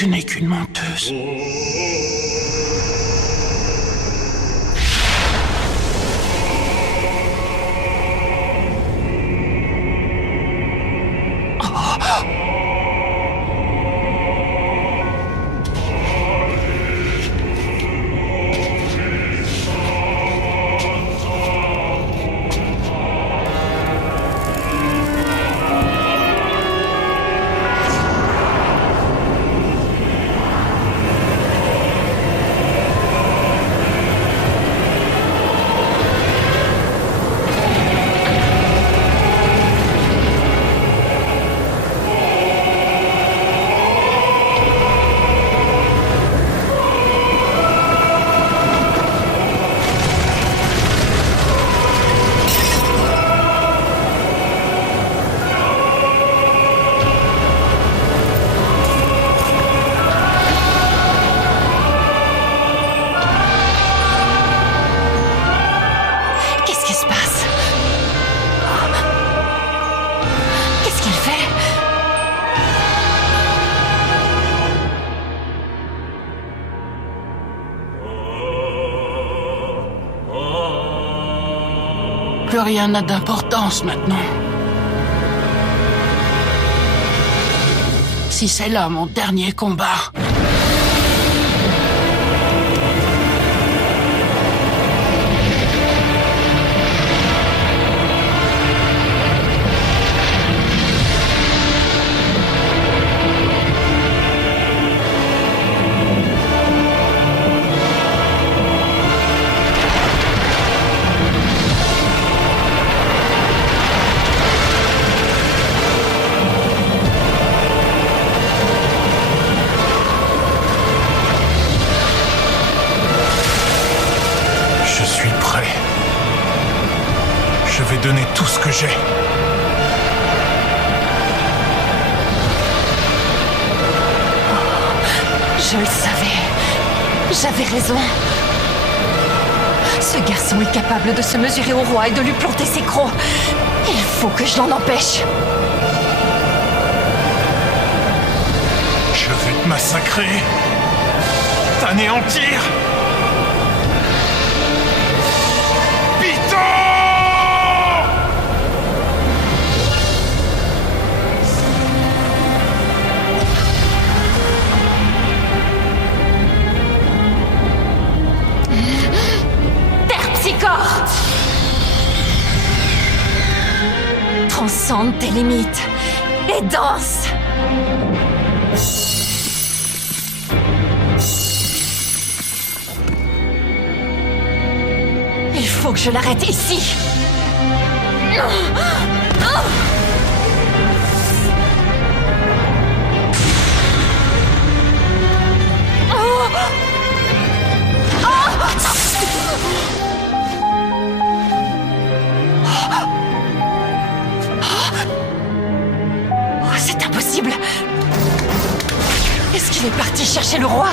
tu n'es qu'une menteuse. Plus rien n'a d'importance maintenant. Si c'est là mon dernier combat... Je vais donner tout ce que j'ai. Je le savais. J'avais raison. Ce garçon est capable de se mesurer au roi et de lui planter ses crocs. Il faut que je l'en empêche. Je vais te massacrer. T'anéantir. Transcende tes limites et danse. Il faut que je l'arrête ici. C'est impossible. Est-ce qu'il est parti chercher le roi ?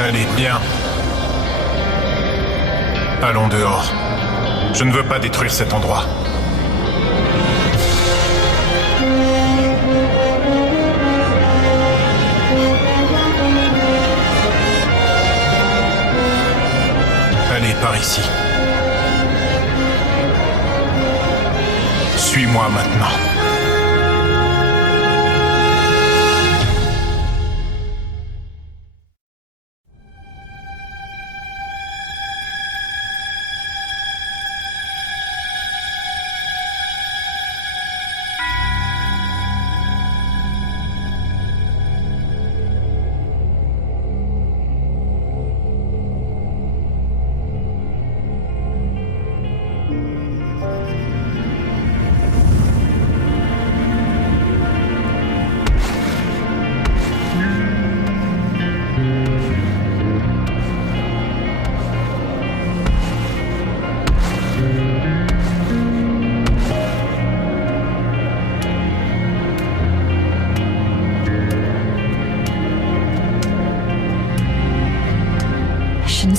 Allez, bien. Allons dehors. Je ne veux pas détruire cet endroit. Allez, par ici. Suis-moi maintenant.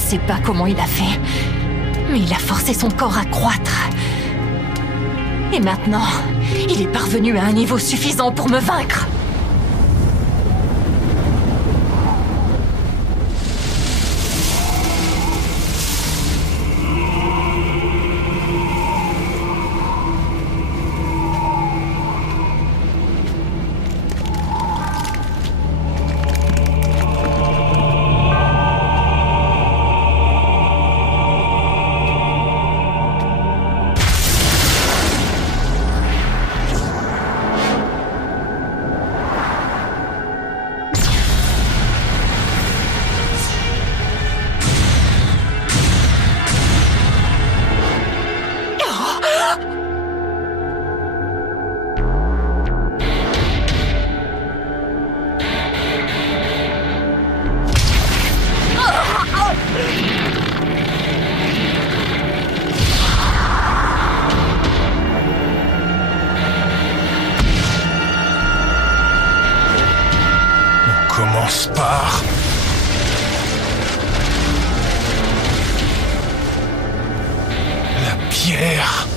sais pas comment il a fait, mais il a forcé son corps à croître. Et maintenant, il est parvenu à un niveau suffisant pour me vaincre. Commence par... la pierre.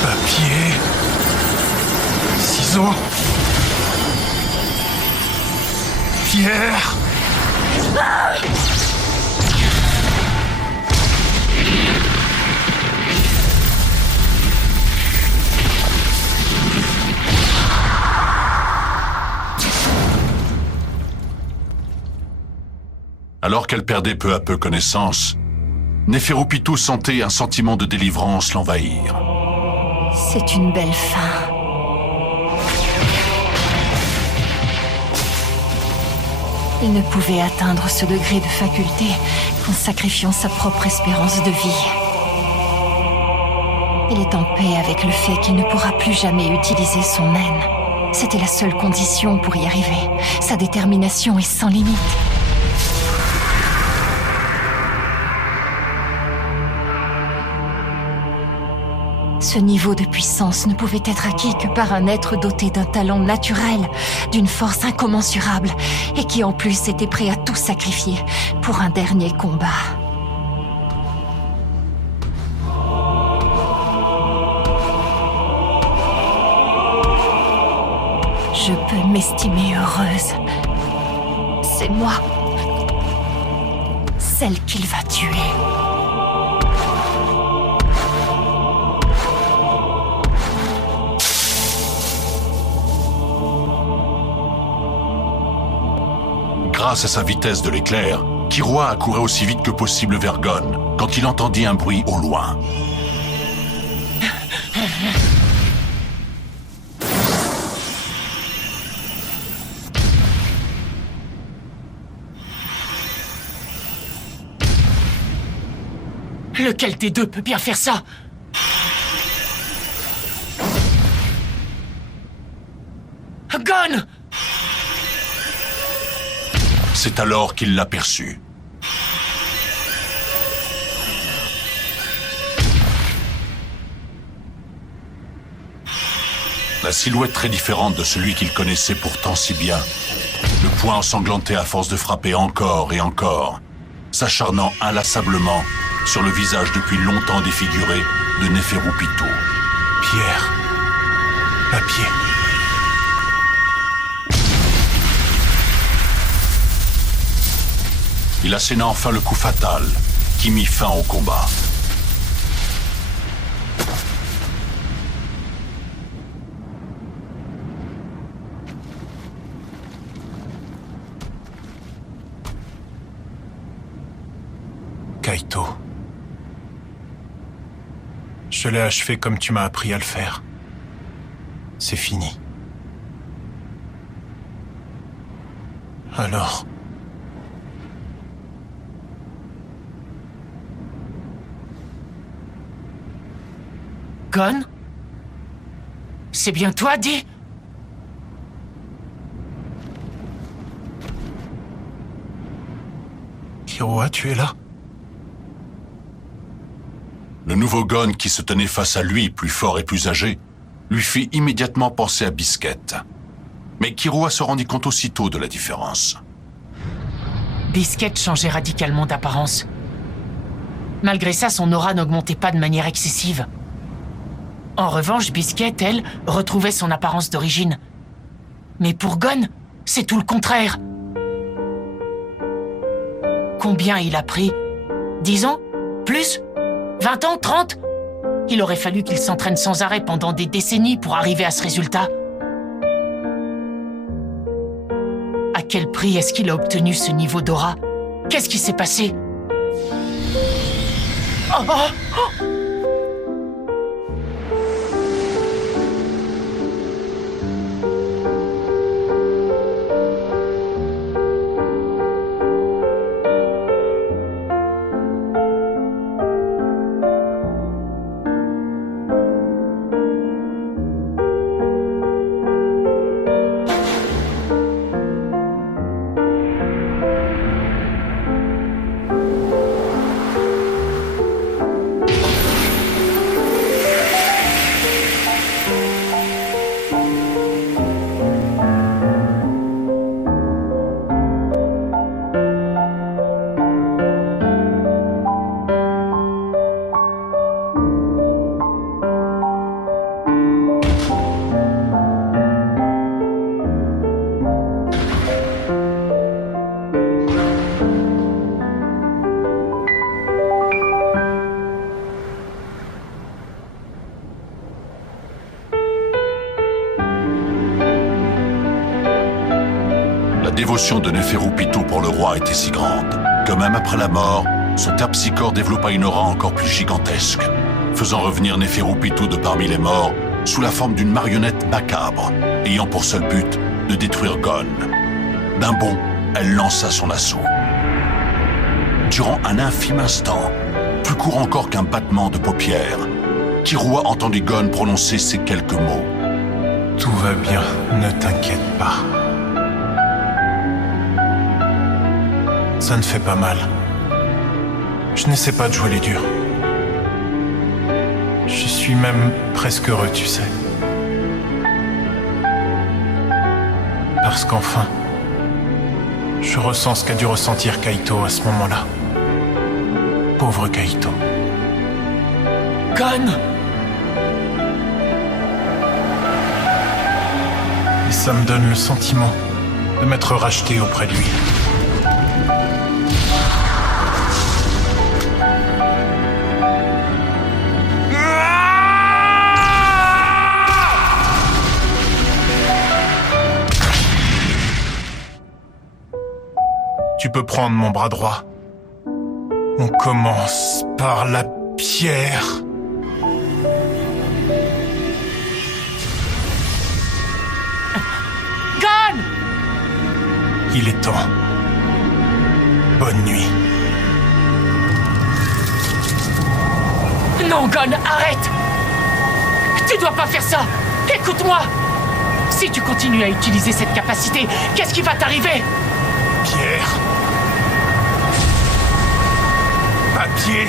Papier, ciseaux, pierre. Alors qu'elle perdait peu à peu connaissance, Néferupitou sentait un sentiment de délivrance l'envahir. C'est une belle fin. Il ne pouvait atteindre ce degré de faculté qu'en sacrifiant sa propre espérance de vie. Il est en paix avec le fait qu'il ne pourra plus jamais utiliser son haine. C'était la seule condition pour y arriver. Sa détermination est sans limite. Ce niveau de puissance ne pouvait être acquis que par un être doté d'un talent naturel, d'une force incommensurable, et qui en plus était prêt à tout sacrifier pour un dernier combat. Je peux m'estimer heureuse. C'est moi, celle qu'il va tuer. Grâce à sa vitesse de l'éclair, Killua accourait aussi vite que possible vers Gon, quand il entendit un bruit au loin. Lequel des deux peut bien faire ça? Gon! C'est alors qu'il l'aperçut. La silhouette très différente de celui qu'il connaissait pourtant si bien. Le poing ensanglanté à force de frapper encore et encore, s'acharnant inlassablement sur le visage depuis longtemps défiguré de Néferupitou. Pierre. Papier. Il asséna enfin le coup fatal qui mit fin au combat. Kaito. Je l'ai achevé comme tu m'as appris à le faire. C'est fini. Alors... Gon? C'est bien toi, dis? Killua, tu es là? Le nouveau Gon qui se tenait face à lui, plus fort et plus âgé, lui fit immédiatement penser à Biscuit. Mais Killua se rendit compte aussitôt de la différence. Biscuit changeait radicalement d'apparence. Malgré ça, son aura n'augmentait pas de manière excessive. En revanche, Biscuit, elle, retrouvait son apparence d'origine. Mais pour Gon, c'est tout le contraire. Combien il a pris? 10 ans? Plus? 20 ans? 30? Il aurait fallu qu'il s'entraîne sans arrêt pendant des décennies pour arriver à ce résultat. À quel prix est-ce qu'il a obtenu ce niveau d'aura? Qu'est-ce qui s'est passé? Oh, oh, oh. La dévotion de Neferupitu pour le roi était si grande que même après la mort, son terpsichore développa une aura encore plus gigantesque, faisant revenir Neferupitu de parmi les morts sous la forme d'une marionnette macabre, ayant pour seul but de détruire Gon. D'un bond, elle lança son assaut. Durant un infime instant, plus court encore qu'un battement de paupières, Killua entendit Gon prononcer ces quelques mots. Tout va bien, ne t'inquiète pas. Ça ne fait pas mal. Je n'essaie pas de jouer les durs. Je suis même presque heureux, tu sais. Parce qu'enfin, je ressens ce qu'a dû ressentir Kaito à ce moment-là. Pauvre Kaito. Gon! Et ça me donne le sentiment de m'être racheté auprès de lui. Tu peux prendre mon bras droit. On commence par la pierre. Gon! Il est temps. Bonne nuit. Non, Gon, arrête! Tu dois pas faire ça! Écoute-moi! Si tu continues à utiliser cette capacité, qu'est-ce qui va t'arriver? Pierre. Papier.